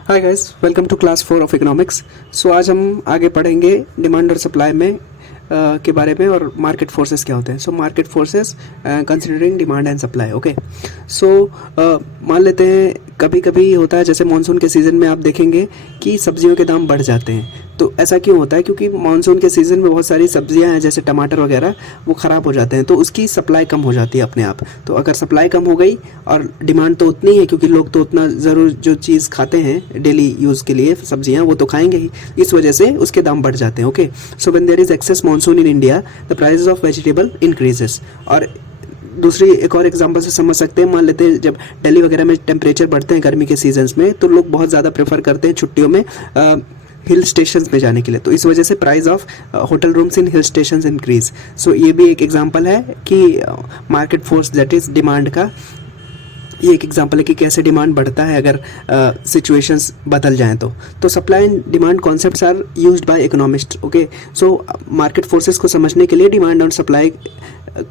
Hi guys, welcome to class 4 of economics. So आज हम आगे पढ़ेंगे डिमांड और सप्लाई में के बारे में और मार्केट फोर्सेस क्या होते हैं। So market forces considering demand and supply. Okay, so मान लेते हैं कभी कभी होता है, जैसे मानसून के सीज़न में आप देखेंगे कि सब्जियों के दाम बढ़ जाते हैं। तो ऐसा क्यों होता है? क्योंकि मानसून के सीज़न में बहुत सारी सब्जियां हैं, जैसे टमाटर वगैरह, वो ख़राब हो जाते हैं, तो उसकी सप्लाई कम हो जाती है अपने आप। तो अगर सप्लाई कम हो गई और डिमांड तो उतनी है, क्योंकि लोग तो उतना ज़रूर जो चीज़ खाते हैं डेली यूज़ के लिए सब्जियां, वो तो खाएंगे ही, इस वजह से उसके दाम बढ़ जाते हैं। Okay, so when there is excess monsoon in India the prices of vegetable increases. और दूसरी एक और एग्जांपल से समझ सकते हैं, मान लेते हैं जब दिल्ली वगैरह में टेम्परेचर बढ़ते हैं गर्मी के सीजन्स में, तो लोग बहुत ज़्यादा प्रेफर करते हैं छुट्टियों में हिल स्टेशंस में जाने के लिए। तो इस वजह से price of hotel rooms in hill stations increase. So ये भी एक एग्जांपल है कि market force that is demand का, ये एक एग्जांपल है कि कैसे डिमांड बढ़ता है अगर सिचुएशंस बदल जाएं। तो supply and demand concepts are used by economist. Okay, so market forces को समझने के लिए डिमांड और सप्लाई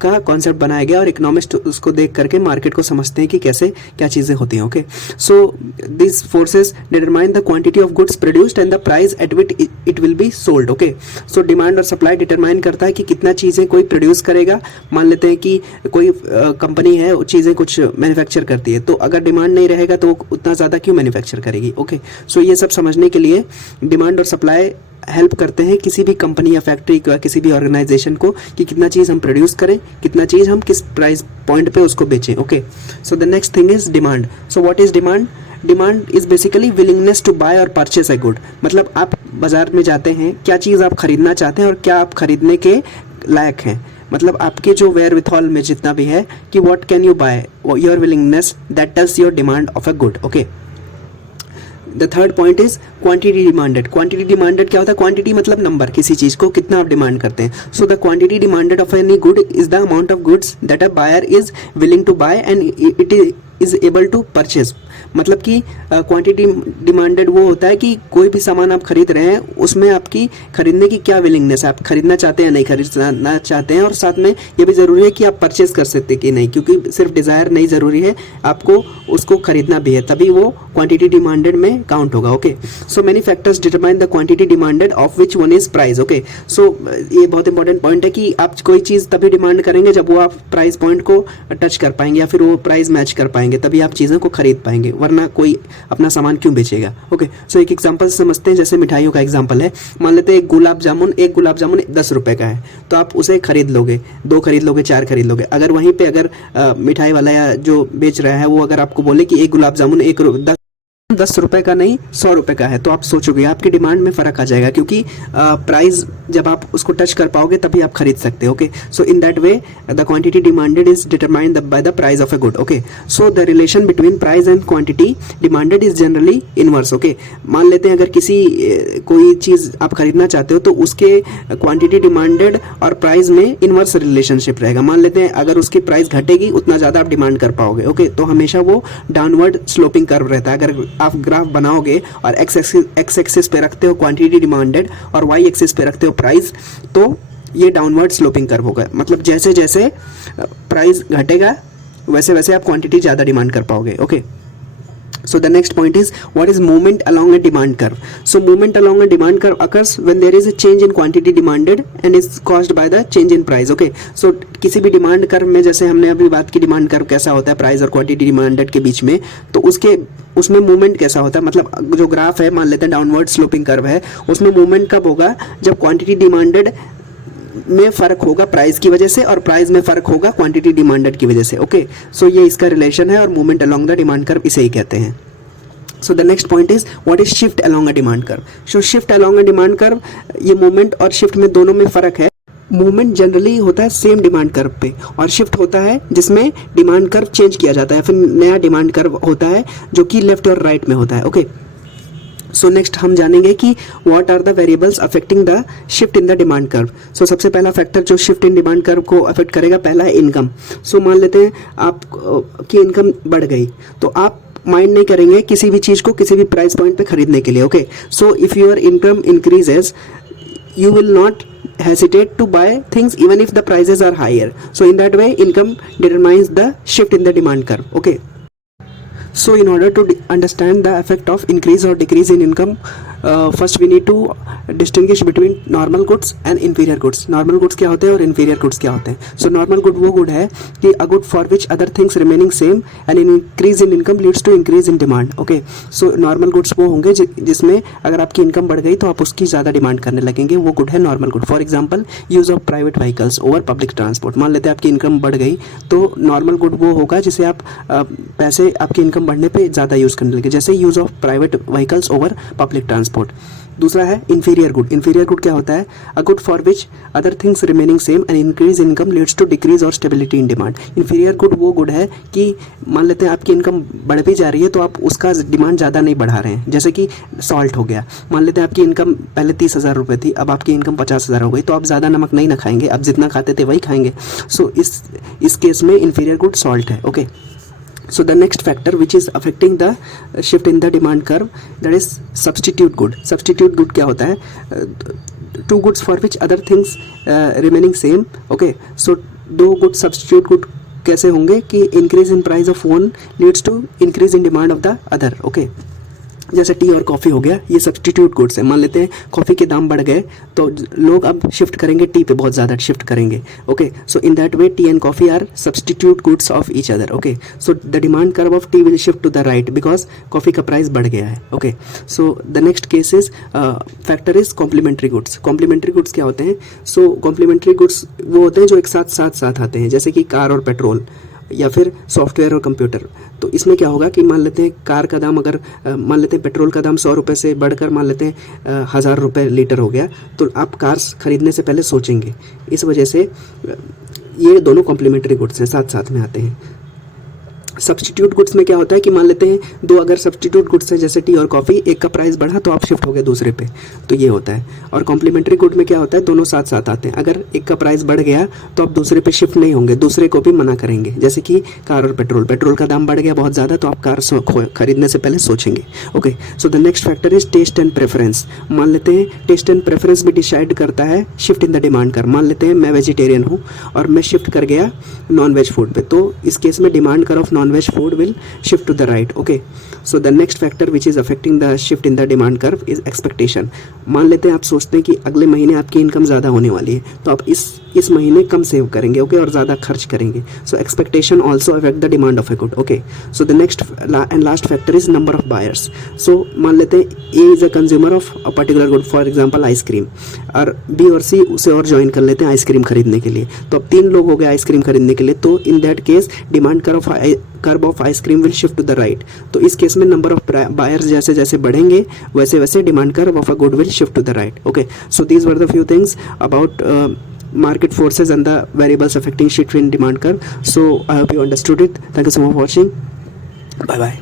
का कॉन्सेप्ट बनाया गया और इकोनॉमिस्ट उसको देख करके मार्केट को समझते हैं कि कैसे क्या चीज़ें होती हैं। Okay, so this forces determine the quantity of goods produced and the price at which it will be sold. Okay, so demand और सप्लाई डिटरमाइन करता है कि कितना चीज़ें कोई प्रोड्यूस करेगा। मान लेते हैं कि कोई कंपनी है, वो चीज़ें कुछ मैन्युफैक्चर करती है, तो अगर डिमांड नहीं रहेगा तो उतना ज़्यादा क्यों मैन्युफैक्चर करेगी। ओके, सो ये सब समझने के लिए डिमांड और सप्लाई हेल्प करते हैं किसी भी कंपनी या फैक्ट्री को या किसी भी ऑर्गेनाइजेशन को कि कितना चीज़ हम प्रोड्यूस करें, कितना चीज़ हम किस प्राइस पॉइंट पे उसको बेचें। Okay, so the next thing is demand. So what is demand? Demand is basically willingness to buy और परचेस ए गुड। मतलब आप बाजार में जाते हैं, क्या चीज़ आप खरीदना चाहते हैं और क्या आप खरीदने के लायक हैं। मतलब आपके जो वेयर विथॉल में जितना भी है कि what can you buy, your willingness that tells your demand of a good. Okay, the third point is quantity demanded. Quantity demanded क्या होता है? क्वांटिटी मतलब नंबर, किसी चीज को कितना आप डिमांड करते हैं। So the quantity demanded of any good is the amount of goods that a buyer is willing to buy and it is able to purchase. मतलब कि क्वांटिटी डिमांडेड वो होता है कि कोई भी सामान आप खरीद रहे हैं, उसमें आपकी खरीदने की क्या विलिंगनेस है, आप खरीदना चाहते हैं नहीं खरीदना चाहते हैं, और साथ में ये भी ज़रूरी है कि आप परचेज कर सकते हैं कि नहीं, क्योंकि सिर्फ डिज़ायर नहीं ज़रूरी है, आपको उसको खरीदना भी है, तभी वो क्वांटिटी डिमांडेड में काउंट होगा। Okay, so many factors determine the quantity demanded of which one is price. Okay, so ये बहुत इंपॉर्टेंट पॉइंट है कि आप कोई चीज़ तभी डिमांड करेंगे जब वो आप प्राइस पॉइंट को टच कर पाएंगे या फिर वो प्राइस मैच कर पाएंगे, तभी आप चीज़ों को खरीद पाएंगे, वरना कोई अपना सामान क्यों बेचेगा। ओके, सो एक एग्जांपल समझते हैं, जैसे मिठाइयों का एग्जांपल है। मान लेते हैं एक गुलाब जामुन 10 रुपए का है, तो आप उसे खरीद लोगे, 2 खरीद लोगे, 4 खरीद लोगे। अगर वहीं पे अगर मिठाई वाला या जो बेच रहा है वो अगर आपको बोले कि एक गुलाब जामुन 10 रुपए का नहीं 100 रुपए का है, तो आप सोचोगे आपकी डिमांड में फ़र्क आ जाएगा, क्योंकि प्राइस जब आप उसको टच कर पाओगे तभी आप खरीद सकते हो। Okay, so in that way the quantity demanded is determined by the price of a good. Okay, so the relation between price and quantity demanded is generally inverse. Okay, मान लेते हैं अगर कोई चीज़ आप खरीदना चाहते हो तो उसके क्वांटिटी डिमांडेड और प्राइस में इनवर्स रिलेशनशिप रहेगा। मान लेते हैं अगर उसकी प्राइस घटेगी उतना ज़्यादा आप डिमांड कर पाओगे। ओके, तो हमेशा वो डाउनवर्ड स्लोपिंग कर्व रहता है। अगर आप ग्राफ बनाओगे और एक्स एक्सिस पे रखते हो क्वांटिटी डिमांडेड और वाई एक्सिस पे रखते हो प्राइस, तो ये डाउनवर्ड स्लोपिंग कर्व होगा। मतलब जैसे जैसे प्राइस घटेगा वैसे वैसे आप क्वांटिटी ज़्यादा डिमांड कर पाओगे। Okay, so the next point is what is movement along a demand curve. So movement along a demand curve occurs when there is a change in quantity demanded and is caused by the change in price. Okay, so किसी भी demand curve में, जैसे हमने अभी बात की demand curve कैसा होता है प्राइस और क्वांटिटी डिमांडेड के बीच में, तो उसमें मूवमेंट कैसा होता है? मतलब जो ग्राफ है, मान लेते हैं डाउनवर्ड स्लोपिंग कर्व है, उसमें मूवमेंट कब होगा? जब क्वांटिटी डिमांडेड में फ़र्क होगा प्राइस की वजह से और प्राइस में फ़र्क होगा क्वांटिटी डिमांडेड की वजह से। ओके, सो ये इसका रिलेशन है और movement along the demand curve इसे ही कहते हैं। So the next point is what is shift along a demand curve. So shift along a demand curve, ये मूवमेंट और शिफ्ट में दोनों में फ़र्क है। मूवमेंट जनरली होता है सेम डिमांड कर्व पे, और शिफ्ट होता है जिसमें डिमांड कर्व चेंज किया जाता है, फिर नया डिमांड कर्व होता है जो कि लेफ्ट और राइट में होता है। ओके, सो नेक्स्ट हम जानेंगे कि what are the variables affecting the shift in the demand curve. So सबसे पहला फैक्टर जो शिफ्ट इन डिमांड कर्व को अफेक्ट करेगा, पहला है इनकम। सो मान लेते हैं आप की इनकम बढ़ गई, तो आप माइंड नहीं करेंगे किसी भी चीज़ को किसी भी प्राइस पॉइंट पे खरीदने के लिए। Okay, so if your income increases you will not hesitate to buy things even if the prices are higher. So in that way income determines the shift in the demand curve. Okay, So in order to understand the effect of increase or decrease in income, first we need to distinguish between normal goods and inferior goods. Normal goods क्या होते हैं और inferior goods क्या होते हैं? So normal good वो good है कि a good for which other things remaining same and an increase in income leads to increase in demand. Okay, so normal goods वो होंगे जिसमें अगर आपकी इनकम बढ़ गई तो आप उसकी ज़्यादा डिमांड करने लगेंगे, वो गुड है normal good. For example use of private vehicles over public transport. मान लेते हैं आपकी इनकम बढ़ गई तो नॉर्मल गुड वो होगा जिसे आप पैसे आपकी इनकम बढ़ने पे ज़्यादा यूज़ करने लगे, जैसे use of private vehicles over public transport. दूसरा है इन्फीरियर गुड. इन्फीरियर गुड क्या होता है? A good for which other things remaining same and increase income leads to decrease or stability in demand. Inferior good वो good है कि मान लेते हैं आपकी इनकम बढ़ भी जा रही है तो आप उसका डिमांड ज़्यादा नहीं बढ़ा रहे हैं. जैसे कि सॉल्ट हो गया, मान लेते हैं आपकी इनकम पहले 30,000 रुपये थी, अब आपकी इनकम 50,000 हो गई, तो आप ज़्यादा नमक नहीं ना खाएंगे, आप जितना खाते थे वही खाएंगे. सो इस केस में इन्फीरियर गुड सॉल्ट है. Okay, so the next factor which is affecting the shift in the demand curve, that is substitute good. Substitute good क्या होता है? Two goods for which other things remaining same. Okay, so दो good substitute good कैसे होंगे कि increase in price of one leads to increase in demand of the other. Okay, जैसे T और coffee हो गया, ये सब्सटीट्यूट गुड्स है. मान लेते हैं कॉफ़ी के दाम बढ़ गए तो लोग अब शिफ्ट करेंगे टी पे, बहुत ज़्यादा शिफ्ट करेंगे. Okay, so in that way tea and coffee are substitute goods of each other. Okay, so the demand curve of tea will shift to the right because coffee का price बढ़ गया है. Okay, so the next case is factor is complementary goods. Complementary goods क्या होते हैं? सो complementary goods वो होते हैं जो एक साथ साथ आते हैं, जैसे कि कार और पेट्रोल या फिर सॉफ्टवेयर और कंप्यूटर. तो इसमें क्या होगा कि मान लेते हैं कार का दाम अगर मान लेते हैं पेट्रोल का दाम 100 रुपये से बढ़कर मान लेते हैं 1000 रुपये लीटर हो गया, तो आप कार्स खरीदने से पहले सोचेंगे. इस वजह से ये दोनों कॉम्प्लीमेंट्री गुड्स हैं, साथ साथ में आते हैं. सब्सटीट्यूट गुड्स में क्या होता है कि मान लेते हैं दो अगर सब्सटीट्यूट गुड्स है जैसे टी और कॉफ़ी, एक का प्राइस बढ़ा तो आप शिफ्ट हो गए दूसरे पे, तो ये होता है. और कॉम्प्लीमेंट्री गुड में क्या होता है? दोनों साथ साथ आते हैं. अगर एक का प्राइस बढ़ गया तो आप दूसरे पे शिफ्ट नहीं होंगे, दूसरे को भी मना करेंगे. जैसे कि कार और पेट्रोल, पेट्रोल का दाम बढ़ गया बहुत ज़्यादा तो आप कार खरीदने से पहले सोचेंगे. Okay, so the next factor is taste and preference. मान लेते हैं टेस्ट एंड प्रेफरेंस भी डिसाइड करता है शिफ्ट इन द डिमांड कर. मान लेते हैं मैं वेजिटेरियन हूँ और मैं शिफ्ट कर गया नॉन वेज फूड पे, तो इस केस में demand curve of non veg food will shift to the right. Okay, so the next factor which is affecting the shift in the demand curve is expectation. मान लेते हैं आप सोचते हैं कि अगले महीने आपकी इनकम ज़्यादा होने वाली है तो आप इस महीने कम सेव करेंगे. ओके, और ज़्यादा खर्च करेंगे. So expectation also affect the demand of a good. Okay, so the next and last factor is number of buyers. So मान लेते हैं A is a consumer of a particular good, for example ice cream, और B और C उसे और join कर लेते हैं आइसक्रीम खरीदने के लिए. तो अब 3 लोग हो गए आइसक्रीम खरीदने के लिए, तो in that case demand curve of ice cream will shift to the right. तो इस केस में नंबर ऑफ बायर्स जैसे जैसे बढ़ेंगे वैसे वैसे demand curve of a good will shift to the right. Okay, so these were the few things about market forces and the variables affecting shift in demand curve. So I hope you understood it. Thank you so much for watching. Bye bye.